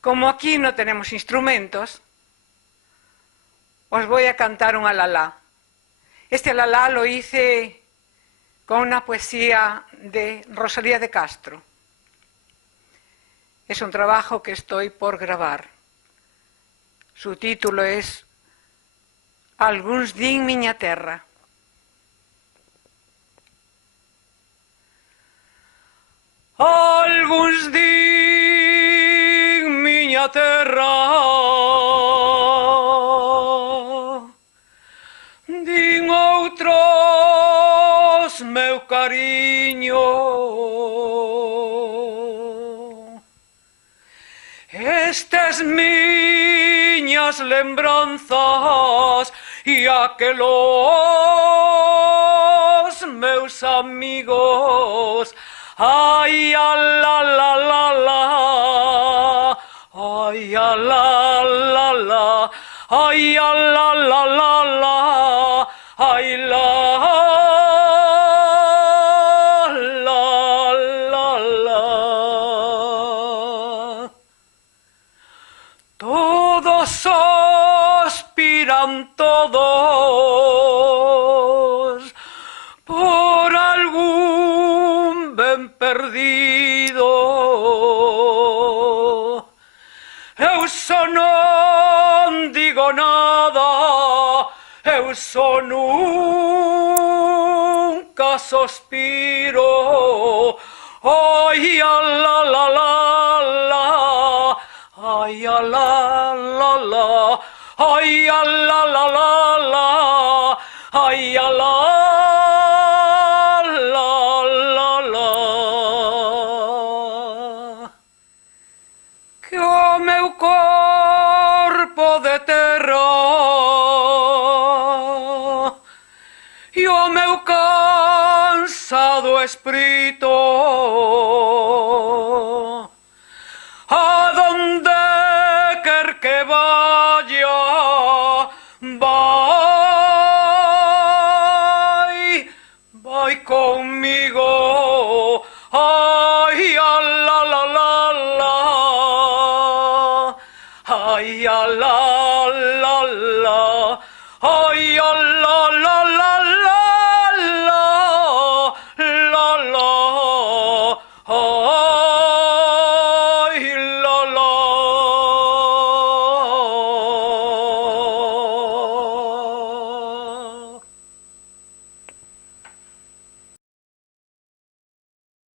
Como aquí no tenemos instrumentos, os voy a cantar un alalá. Este alalá lo hice con una poesía de Rosalía de Castro. Es un trabajo que estoy por grabar. Su título es Alguns din miña terra. Alguns din miña terra, din outros meu cariño. Estas miñas lembranzas e aquelos meus amigos. Ay, a la la la la, ay, a la la la, ay, a la la la la, ay, la la la la. Todos suspiran todos por algún ben perdido. Eu só non digo nada, eu só nunca sospiro. Ai, a la la la la, ay, a la la la, ay, a la la la la, ay, a la la la la. Que o meu corpo de terra e o meu cansado espírito adonde quer que vaya, vai conmigo. Ay, a la la la la, ay, a la